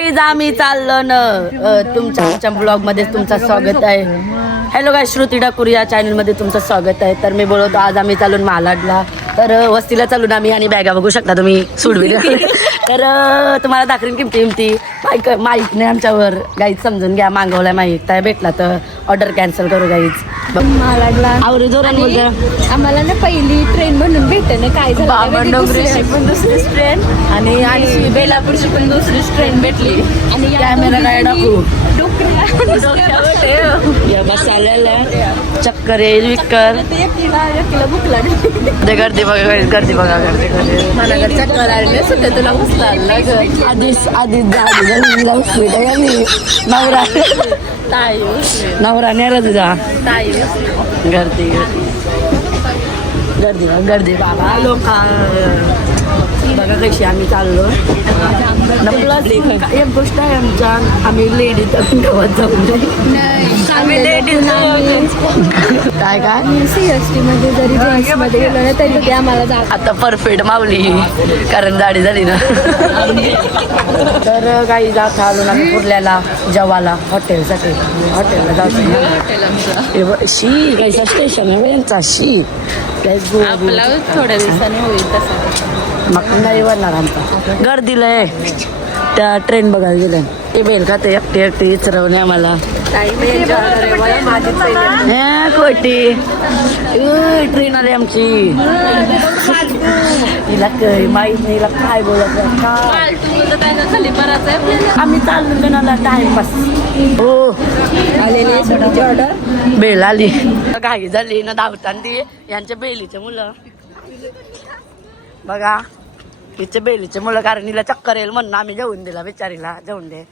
Guys आम्ही चाललो ना तुमच्या ब्लॉग मध्ये तुमचं स्वागत आहे. हॅलो गाय, श्रुती ठाकूर या चॅनल मध्ये तुमचं स्वागत आहे. तर मी बोलवतो आज आम्ही चालून महालाडला, तर वस्तीला चालून आम्ही आणि बॅगा बघू शकता तुम्ही सुडवी. तर तुम्हाला दाखवीन किमती माईक नाही आमच्यावर गाईज, समजून घ्या. मागवलाय माईक, काय भेटला तर ऑर्डर कॅन्सल करू गाईज. महालाडला आम्हाला ना पहिली ट्रेन म्हणून भेटते ना, काय झालं पण दुसरी ट्रेन आणि बेलापूरची पण दुसरी ट्रेन भेटली. आणि कॅमेरा काय टाकू या बसायला चक्कर येईल विकर. गर्दी बघा, गर्दी बघा, गर्दी मला चक्कर आले सुद्धा तुला बसला आधीच नवरा नवरा नेला तुझा. गर्दी गर्दी गर्दी बाबा लोक बघा कशी आम्ही चाललो. एक गोष्ट आहे आमच्या, आम्ही लेडीज गावात जाऊन काय काय CST मध्ये जरी जेंट्स मध्ये गेलो ना तरी ते आम्हाला जात. आता परफेक्ट मावली कारण दाढी झाली ना. तर काही जात आलो ना आम्ही कुर्ल्याला जेवायला हॉटेलसाठी. हॉटेलला जातो शी काहीसा स्टेशन आहे यांचा शी थोड्या दिवसाने होईल तसं. मग नाही बनणार आमचा. गर्दीला आहे त्या ट्रेन बघायला गेल्या. ते बेल खाते एकटी एकटी इचरवणे आम्हाला. कोटी ट्रेन आली आमची. हिला माहीत नाही हिला काय बोलत आम्ही चाललो कोणाला टाइमपास. हो आलेली ऑर्डर बेल आली. घाई झाली ना धावताना ती यांच्या बेलीचे मुलं बघा. हिचे बेलीचे मुलं कारण हिला चक्कर येईल म्हणून आम्ही जेवून दिला बिचारीला. जेवून दे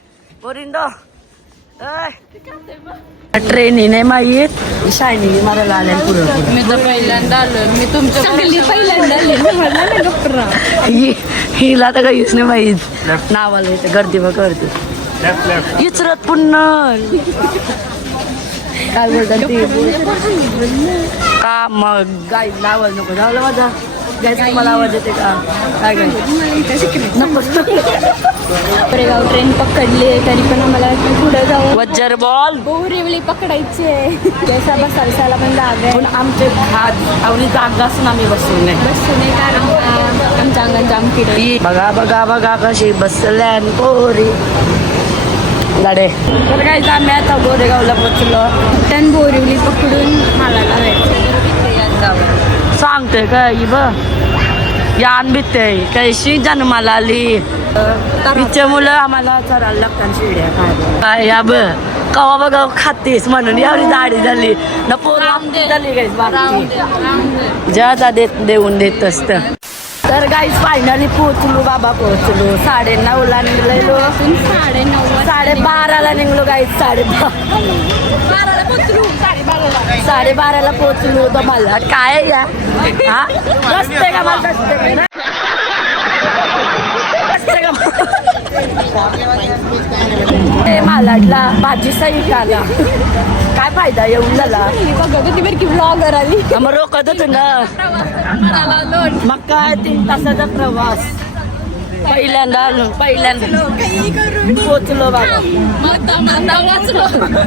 पोरिंदो. ट्रेनीने माहीत शायनी मारायला आल्या पुढं. मी तर पहिल्यांदा आलो. मी तुमच्या पहिल्यांदा हिला तर काहीच नाही माहीत. नावाला येते गर्दी बघ करते इचरत पुन्हा काय बोलतात ते का. मग गाई आवाज नको झालं माझा गायचा मला आवाज येते का काय काय नको. कोरेगाव ट्रेन पकडली तरी पण आम्हाला पुढे जाऊ वज्जर बॉल बोरिवली पकडायची आहे. जसा बसायला पण जागा आहे. पण आमचे हात आवडी जागा असून आम्ही बसू नये कारण आमच्या अंगात जाम किडे. बघा बघा बघा कशी बसल्या पोरी गाडे. तर काय आम्ही आता गोरेगावला पोचलो. टन बोरिवली पकडून मला सांगते काय ब यान भीते कैशी जन्माला आली. तिचे मुलं आम्हाला चरायला लागतात शिड्या काय या ब कवा बघा खातीस म्हणून एवढी दाढी झाली ना पोरी झाली गाईस. ज्या देऊन देत असत. तर गाईस फायनली पोहोचलो बाबा, पोहोचलो. 9:30ला निघलेलो. 12:30ला निघलो गाईस. 12:30ला पोहोचलो. तर मला काय या हा रस्ते का मला मालाडला भाजी सहित आला. काय फायदा येऊन झाला. ब्लॉगर आली मग रोकत होतो ना. मग काय 3 तासाचा प्रवास. पहिल्यांदा आलो. पहिल्यांदा पोचलो बाबा.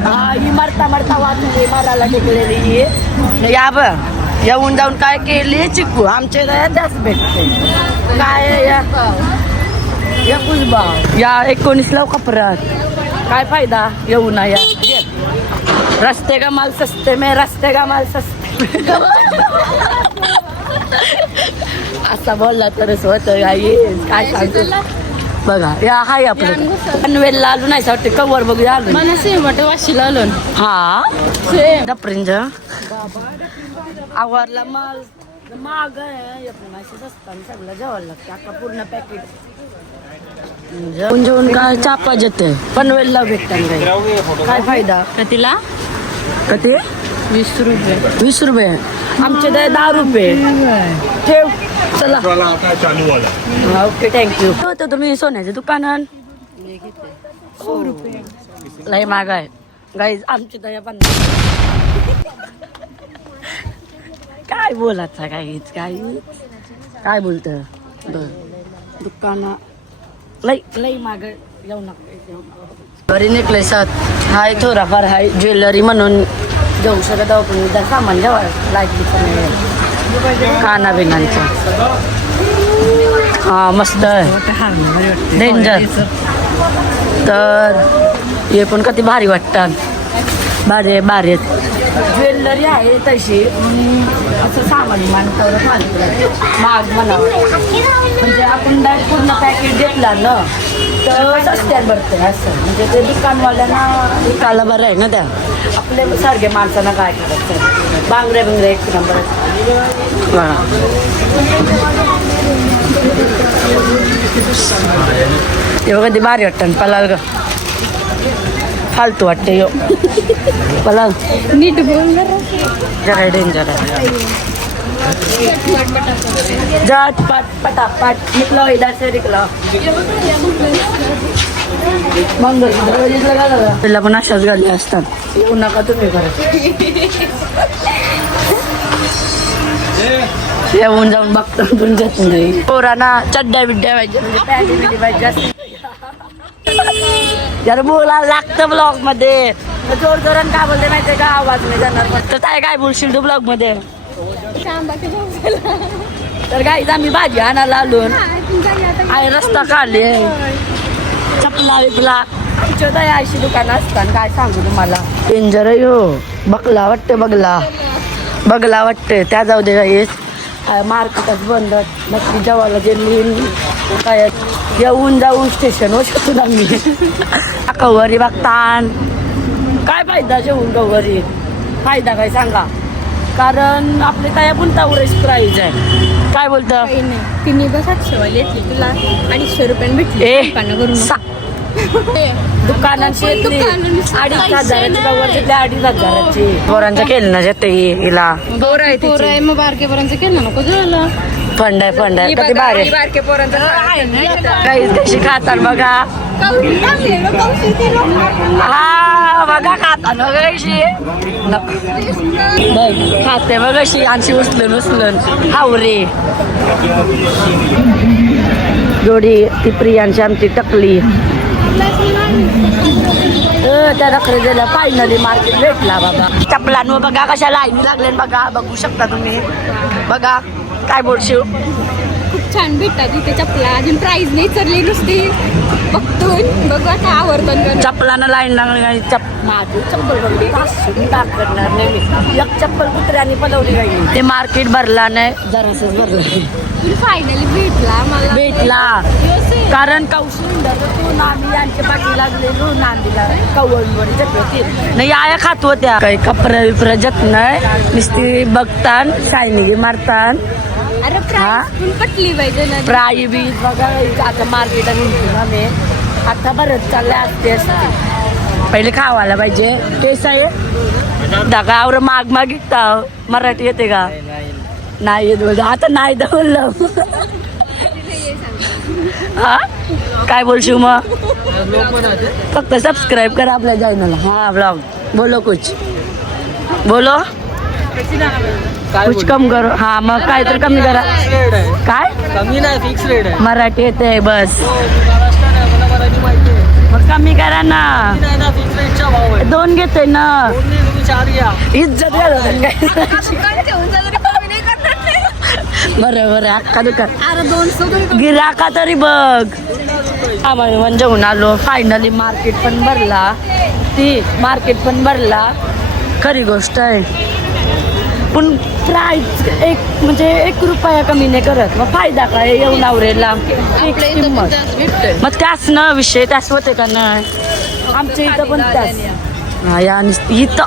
हा ही मरता मरता वाचली मारायला टिकलेली. या ब येऊन जाऊन काय केली चिकू आमचे त्याच भेटते काय या कुजबा या 19ला कपरात. काय फायदा येऊ ना या. रस्ते का माल सस्ते में, रस्ते का माल सस्ते. असा बोलला तरच होतं काय सांगतो. बघा या हाय आपलं पनवेलला आलो नाही वाटते. कवर बघू आलो मला सेम वाटतं वाशीला आलो. हा डपरिंज आवरला माल माग आहे. सगळं जेवायला लागतं. आता पूर्ण पॅकेट जेवून काय चापा येते. पनवेलला भेटतात काय फायदा. कधीला कधी 20 रुपये. 20 रुपये आमचे 10 रुपये. ठेव चला. Okay thank you. तर तुम्ही सोन्याच्या दुकानात 100 रुपये लय महाग आहे गाईज. आमची दया 50. काय बोलायचं काहीच काय बोलत दुकाना लई लई माग बरी नेकलेसात हाय थोडाफार हाय ज्वेलरी म्हणून घेऊ शकत आहोत पण उद्या सामान घ्यावा लागली काना बिनांचं हा मस्त आहे डेंजर तर हे पण किती भारी वाटतात भारी भारी ज्वेलरी आहे तशी असं सामान मानतावर महाग म्हणावं म्हणजे आपण डायरेक्ट पूर्ण पॅकेट घेतला ना तर सस्त्यात भरतं असं म्हणजे ते दुकानवाल्यांना विकायला बरं आहे ना त्या आपल्या सारख्या माणसांना काय करायचं बांगड्या बिंगड्या एक नंबर ते बघा ते भारी वाटतं पलाल ग फालतू वाटते यो पलाल नीट बोल जरा डेंजर आहे झटपट पटापट निकलो इधर से निकलो मंगल पण अशाच गाड्या असतात येऊ नका तुम्ही परत येऊन जाऊन बघता पण जात नाही पोरांना चड्ड्या बिड्ड्या पाहिजे म्हणजे पॅन्टी बिड्डी पाहिजे जरा बोलायला लागतं ब्लॉग मध्ये जोर जोरान काय बोलते माहितीये का आवाज नाही जाणार तर काय बोलशील तू ब्लॉग मध्ये तर गाईज आम्ही भाजी आणायला आलो आहे रस्ता काढले चपला बिपला अशी दुकानं असतात काय सांगू तुम्हाला डेंजर आहे हो बघला वाटते बघला वाटते त्या जाऊ दे गाईज मार्केटच बंद नक्की जेवायला गेली काय येऊन जाऊन स्टेशनवर शकतो आम्ही गवारी बघतान काय फायदा जेवून गवारी फायदा काय सांगा कारण आपले काय पण तेवढेच प्राईज आहे काय बोलतं तिने बस 700 वाली येतली तुला 250 रुपयाने भेटली दुकानांची 2,500 2,500 पोरांचं केलं ना येते हिला मग बारके पोरांचं केलं नको झालं फंड आहे कधी बारे बारके पोरांचं काही कशी खातात बघा हा बघा खातात बघा कशी बघ खाते बघ अशी आणशी उचलून आवरे जोडी ती प्रियांची आमची टकली त्या रखरेला फायनली मार्केट भेटला बाबा चपलांवर बघा कशा लाईनी लागल्या बघा बघू शकता तुम्ही बघा काय बोलशील खूप छान भेटतात इथे चपला अजून प्राईज नाही चरली नुसती बघतून बघू आता आवडतं चपलानं लाईन लागली माझी चप्पल बघली करणार नाही एक चप्पल कुत्र्याने पलवली काही ते मार्केट भरला नाही जरासच भरलं फायनली भेटला कारण कौशल आम्ही यांच्या पाठी लागलेलो नांदीला कवळीवरी होती नाही आया खात होत्या काही कपडे विपरा जत नाही नुसती बघतान शायनिंग मारतान अरे पटली पाहिजे ना प्राई बी बघा आता मार्केटात उठून आम्ही आता बरंच चालले असते पहिले खावायला पाहिजे तेच आहे दगावर माग इकता मराठी येते का नाही येत बोलतो आता नाही बोललं हा काय बोलशील मग फक्त सबस्क्राईब करा आपल्या चॅनलला हा ब्लॉग बोलो बोलो कुछ कम करो हा मग काय तर कमी करा काय कमी नाही फिक्स रेट आहे मराठी येते बस मग कमी करा ना फिक्स रेटचा भाव आहे 2 घेते ना तुम्ही 4 घ्या इज्जत बरोबर अख्खा दुकान गिराका तरी बघ आम्हाला म्हणजे होऊन आलो फायनली मार्केट पण भरला खरी गोष्ट आहे पण प्राईस म्हणजे 1 रुपया कमी नाही करत मग फायदा काय येऊन आवरेला किंमत मग त्याच ना विषय त्याच होते का नाही आमच्या इथं पण त्याच हा या इथं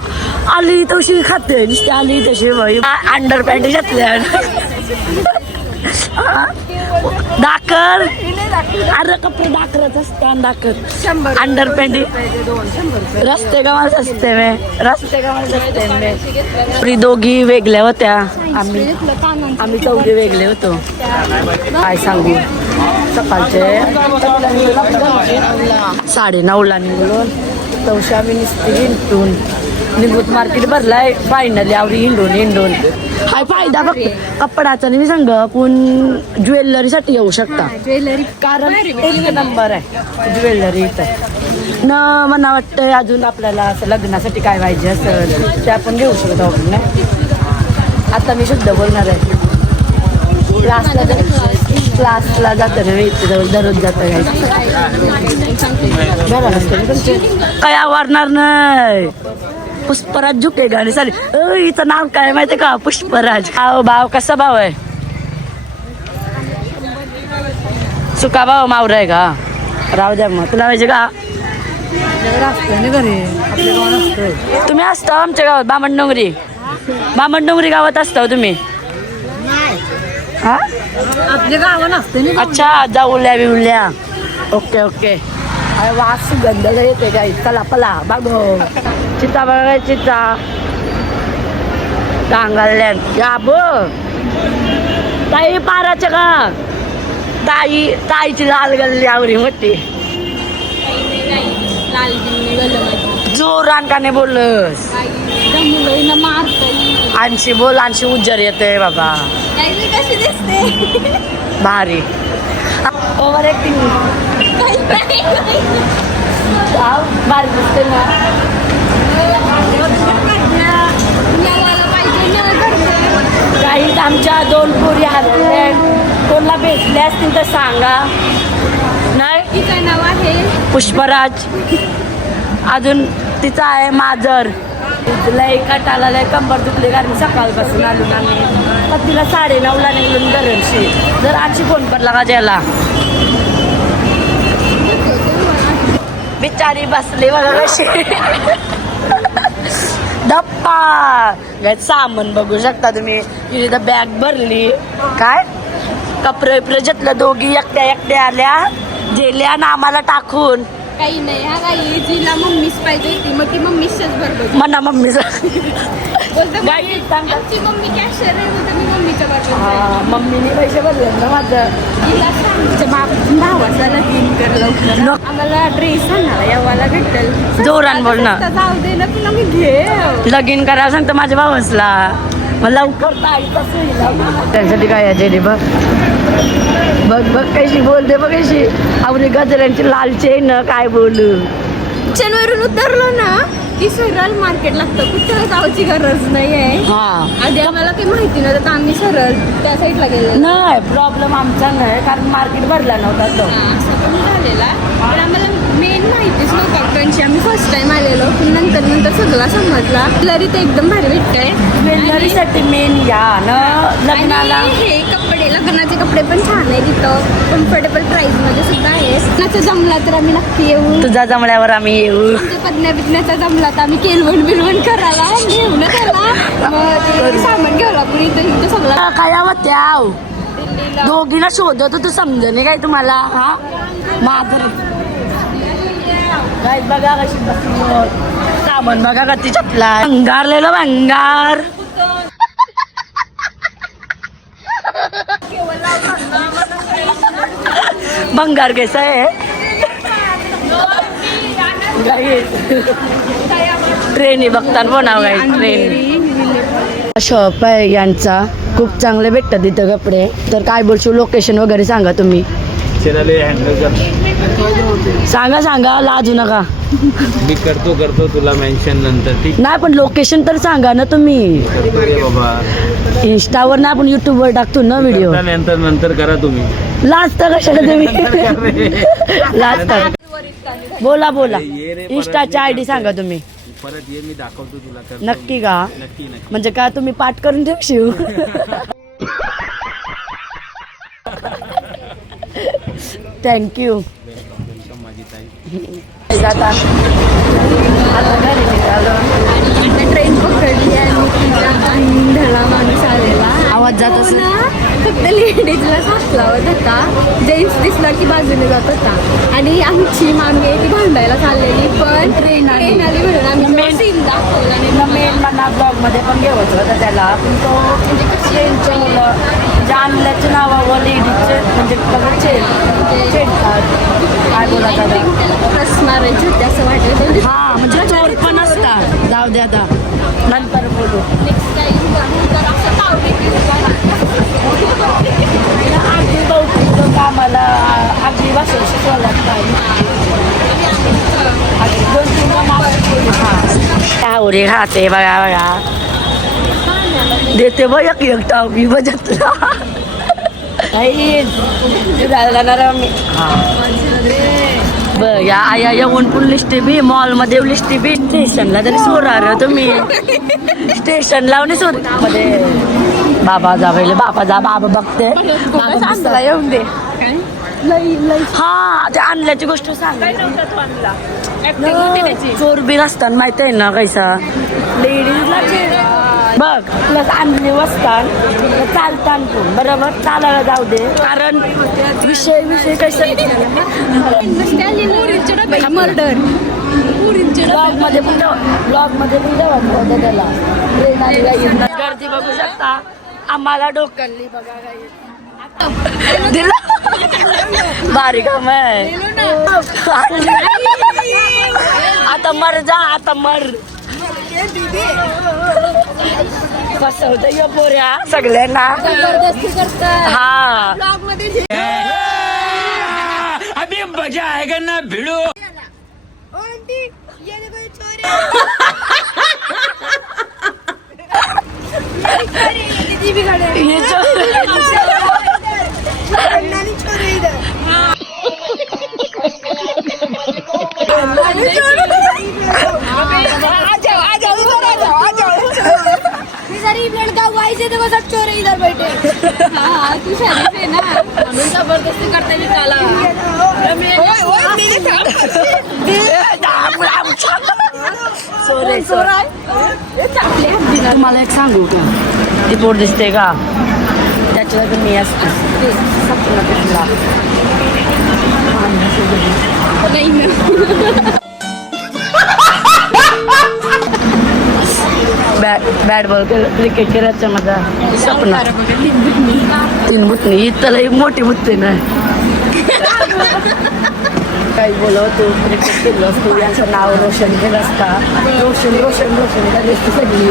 आली तशी खाते नुसती आली तशी अंडर पॅन्ट घातल्या दाकर अरे कपडे दाखरच असते दाकर अंडर पॅन्ट रस्ते गावात असते मी दोघी वेगळ्या होत्या आम्ही चौघे वेगळे होतो काय सांगू सकाळचे 9:30 निघलो तवशी आम्ही नुसती हिंडून निघूत मार्केट भरलाय फायनली आवडी हिंडून हाय फायदा फक्त कपडाचा नाही सांग आपण ज्वेलरीसाठी येऊ शकता ज्वेलरी कारण एक नंबर आहे ज्वेलरी इथं न मला वाटतं अजून आपल्याला असं लग्नासाठी काय पाहिजे असं ते आपण घेऊ शकतो आपण नाही आता मी शुद्ध बोलणार आहे क्लासला जातं ना मी इथे दररोज जातं काय आवडणार नाही पुष्पराज झुके गाणी सारी हिचं नाव काय माहितीये का पुष्पराज भाव कसा भाव आहे सुका भाव मावरा आहे का राहू द्या मग तुला पाहिजे का तुम्ही असता आमच्या गावात बामणडोंगरी गावात असता तुम्ही हा आपल्या गावात असते अच्छा जाऊल्या बिवल्या ओके ओके अरे वास सुगंध येते काय चला पला बघो चिता बघा चिता चांगल्यान या ब ताई पाराच्या का ताईची लाल गल्ली आवरी मोठी लाल गिन्नी गलम जोरान का नाही बोलस मुलं मारत आणशी बोल आणशी उज्जर येते बाबा कशी दिसते भारी ओव्हर ऍक्टिंग भारी दिसते ना काही आमच्या 2 पोरी हरवल्या कोणाला भेटले असतील तर सांगा नाही तिचं नाव आहे पुष्पराज अजून तिचा आहे माजर लय कटाला लय कंबर दुखले कारण सकाळपासून आलो आम्ही पण तिला 9:30ला निघून गरमशी जर आजची फोन पडला का ज्याला बिचारी बसली बघा कशी दप्पा सामान बघू शकता तुम्ही तिथे बॅग भरली काय कपडे घेतलं दोघी एकट्या आल्या जेल्या ना आम्हाला टाकून काही नाही हा काही जिला मम्मीच पाहिजे ती मग ती मम्मीच बरोबर म्हणा मम्मीचा आमची मम्मी कॅशियर आहे होतं मी मम्मीच्या बरोबर मम्मीने पैसे भरले ना माझं तिला सांगितलं भावाचा लगीन कर लवकर आम्हाला ड्रेस आणणार यावाला भेटेल जोरान बोल ना जाऊ दे ना तुला मी घे लगीन करायला सांगतो माझ्या भावासला मग लवकर त्यांच्यासाठी काय यायचे बघ बघ बघ कशी बोलते बघ कशी आवडी गजऱ्यांची लाल चेन काय बोलू चेनवरून उतरलो ना की सरळ मार्केट लागतं कुठं जायची गरज नाही आहे हा आधी आम्हाला काही माहिती नव्हतं तर आम्ही सरळ त्या साईडला गेलो नाही प्रॉब्लेम आमचा नाही कारण मार्केट भरला नव्हता तो असं पण झालेला पण आम्हाला मेन माहितीच नव्हतं आम्ही फर्स्ट टाइम आलेलो पण नंतर सगळं समजला ज्वेलरी तर एकदम भारी भेटतंय ज्वेलरीसाठी मेन या न लग्नाला आणि हे कपडे लग्नाचे कपडे पण छान आहे तिथं कम्फर्टेबल प्राइस मध्ये सुद्धा आहे लग्नाचा जमला तर आम्ही नक्की येऊ तुझा जमल्यावर आम्ही येऊ आमच्या पत्न्या जमला तर आम्ही केलवण करायला घेऊन त्याला मग सामान घ्यावं आपण इथं सगळं काय त्या दिल्लीला दोघीला शोधत तू समजणे काय तुम्हाला हा माधुर काय बघा कशी बसली सामान बघा कधी चपला भंगारलेलं भंगार भंगार कैसा है ट्रेन बघताना बोनाव ट्रेन शॉप आहे यांचा खूप चांगले भेटतात तिथं कपडे तर काय बोलशो लोकेशन वगैरे सांगा तुम्ही सांगा लाजू नका मी करतो तुला मेन्शन नंतर ठीक नाही पण लोकेशन तर सांगा ना तुम्ही करतो रे बाबा इंस्टावर ना आपण युट्यूबवर टाकतो ना व्हिडिओ नंतर करा तुम्ही लास्ट कशाला तुम्ही लास्ट बोला इंस्टाची आयडी सांगा तुम्ही परत ये मी दाखवतो तुला नक्की का नक्की म्हणजे का तुम्ही पाठ करून ठेवशील थँक्यू माझी ताई आता घरी निघालो आता ट्रेन पकडली आणि धडा माणूस आलेला आवाज जात असेल ना फक्त लेडीजला साथ लावत होता जेंट्स दिसला की बाजूने जात होता आणि आमची मामी आहे ती भांडायला चाललेली पण ट्रेन आली म्हणून आम्ही सीन दाखवला आणि मेन मला ब्लॉग मध्ये पण घेवायचं होतं त्याला पण तो म्हणजे ट्रेनचे मुलं जानल्याच्या नावावर लेडीजचे म्हणजे काय बोलायचं प्रश्न मारायचे होते असं वाटत हा म्हणजे चोर पण असतात जाऊ जाऊ दे आता नंतर बोलू. नेक्स्ट टाइम तर असं तावडी आधी बहुतेक कामाला आधी भाषा शिकवायला टावरी खाते बघा बघा देते बघ एक टाव मी बजतला बघ या आया येऊन पण लिस्टी बी मॉलमध्ये लिस्टी बी स्टेशनला तरी सोडा तुम्ही स्टेशन लावणे सोड मध्ये बाबा जा पहिले बाबा जा बाबा बघते बाबा येऊन दे हा ते आणल्याची गोष्ट सांग चोर बी असताना माहिती आहे ना कैसा लेडीजला बघ प्लस आणले वसतान चालतान पण बरोबर चालायला जाऊ दे कारण विषय कैसा मर्डर ब्लॉग मध्ये पण जेव्हा त्याला गर्दी बघू शकता आम्हाला डोक्याली बघा काही दिला बारीक आहे आता मर जा आता मर कसं होतं या पोऱ्या सगळ्यांना जबरदस्ती करतात हा ब्लॉग मध्ये अभी मजा आएगा ना भिड़ो. हे लड़का वाई से तो सब चोर इधर बैठे हाँ तू शरीफ है ना हमें जबरदस्ती करते निकाला मला एक सांगू का ती पोट दिसते का त्याच्यावर मी असते बॅट बॉल क्रिकेट खेळायचं माझा स्वप्न तीन बुटणी इथं एक मोठी बुटते ना काही बोलव तू क्रिकेट खेळलो असतो यांचं नाव रोशन केलं असता रोशन रोशन रोशन झाली असती सगळी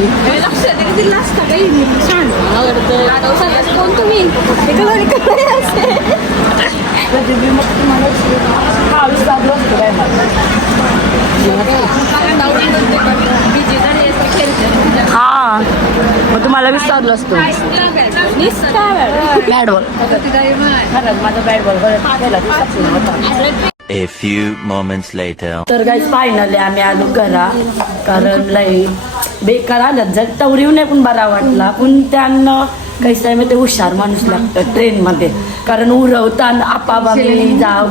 कोण तुम्ही कधी मग तुम्हाला हा विचारलं असतं काय हा मग तुम्हाला विचारलं असतो बॅट बॉल खरंच माझा बॅट बॉल होता. A few moments later. तर काही फायनली आम्ही आलो घरा कारण लई बेकार आलं जर तवरीव नाही पण बरा वाटला पण त्यांना कैसा आहे ते हुशार माणूस लागतं ट्रेनमध्ये कारण उरवताना आपाबाबी जाव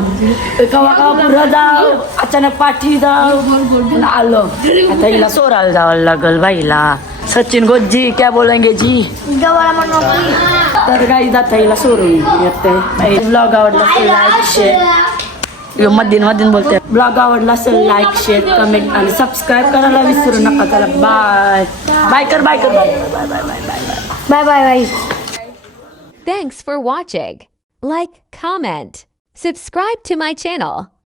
कवा कवा पुढं जाव अचानक पाठी जाव आलं आता हिला सोरायला जावं लागल बाईला सचिन गोजी क्या बोलेंगे जी तर काही जाता हिला सोडून येते ब्लॉग आवडला असेल लाईक शेअर मधीन बोलते ब्लॉग आवडला असेल लाईक शेअर कमेंट आणि सबस्क्राईब करायला विसरू नका चला बाय बाय कर बाय कर bye bye bye bye bye bye bye Thanks for watching. Like, comment, subscribe to my channel.